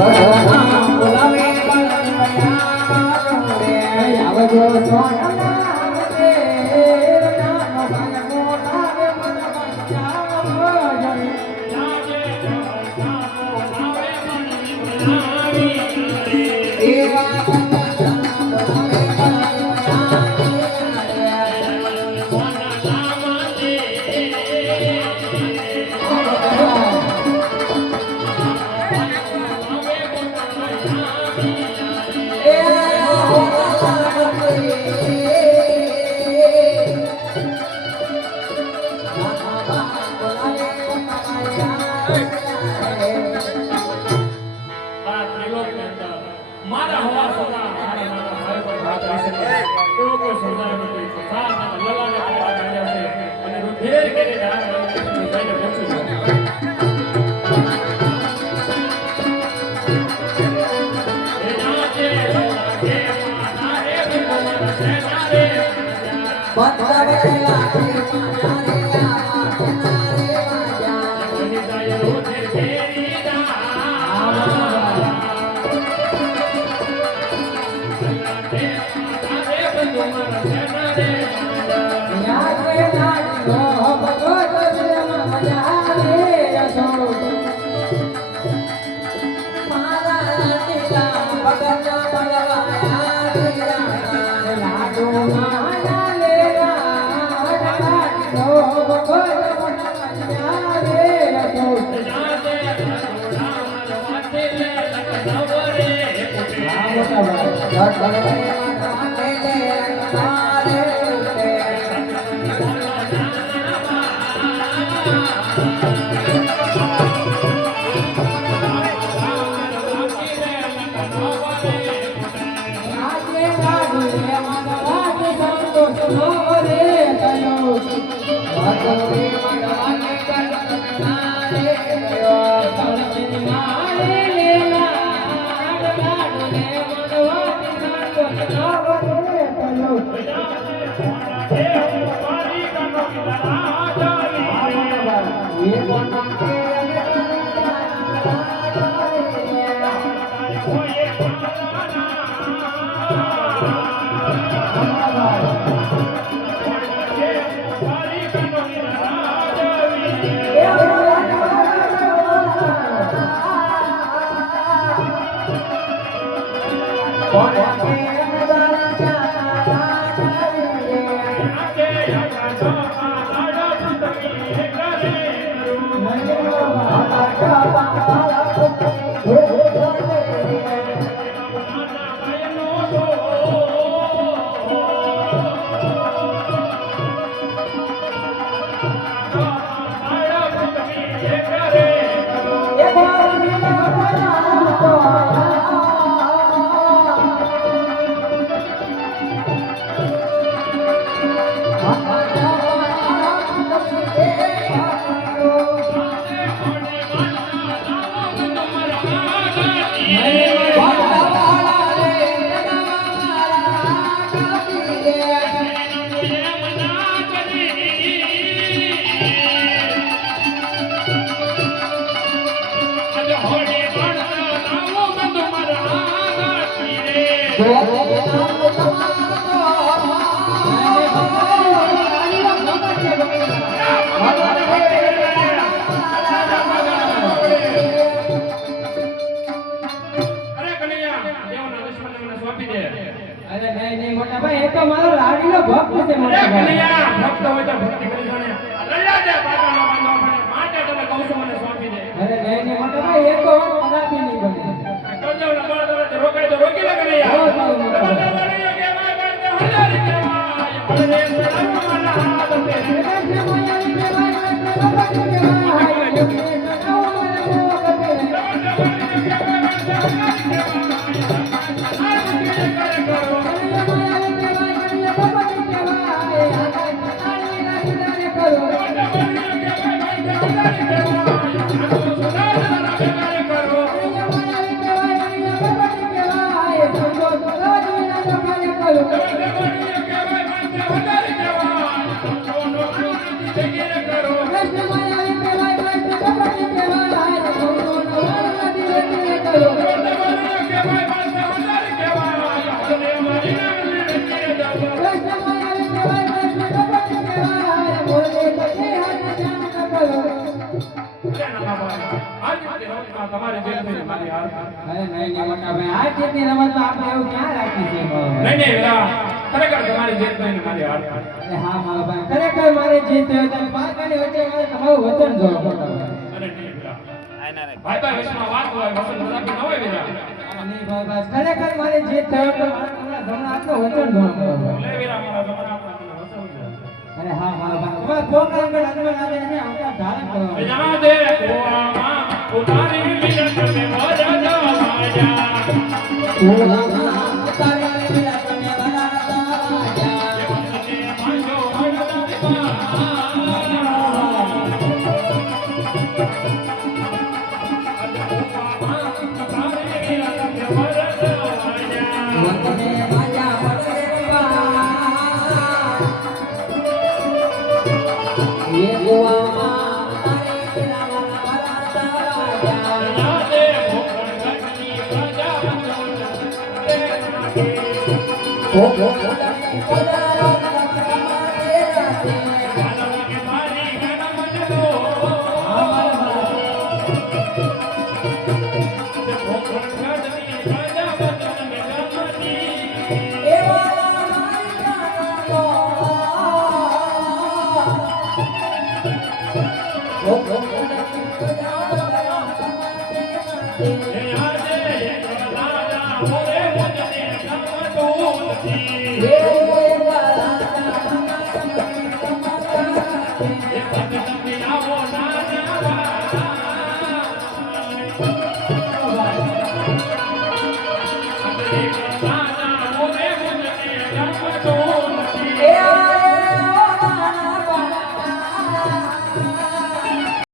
Hey, તમારે જે થઈ મારી હાર અરે નહીં મોટા ભાઈ આ ચેતની રમતમાં આપણે એવું ક્યાં રાખી છે નહીં વેલા ખરેખર તમારી જે થઈ મારી હાર અરે હા મારા ભાઈ ખરેખર મારે જીત થયો તો પાકાની વચ્ચે મારે તમારું વચન જોવા મોટા અરે નહીં વેલા ભાઈ ભાઈ વિશમાં વાત હોય વસન મજાકી ન હોય વેલા નહીં ભાઈ બસ ખરેખર મારે જીત થયો તો મારે તમારા જમણા હાથનું વચન જોવા લે વેલા મારા જમણા હાથનું વસન છે અરે હા મારા ભાઈ તમારા પ્રોગ્રામ પર અંદર આવે અને આવતા ધારણ કરો જા દે કુવામાં ઉતારી મિલન મે મોજા જવાયા કુવામાં ઉતારી મિલન મે બનાતા Thank you.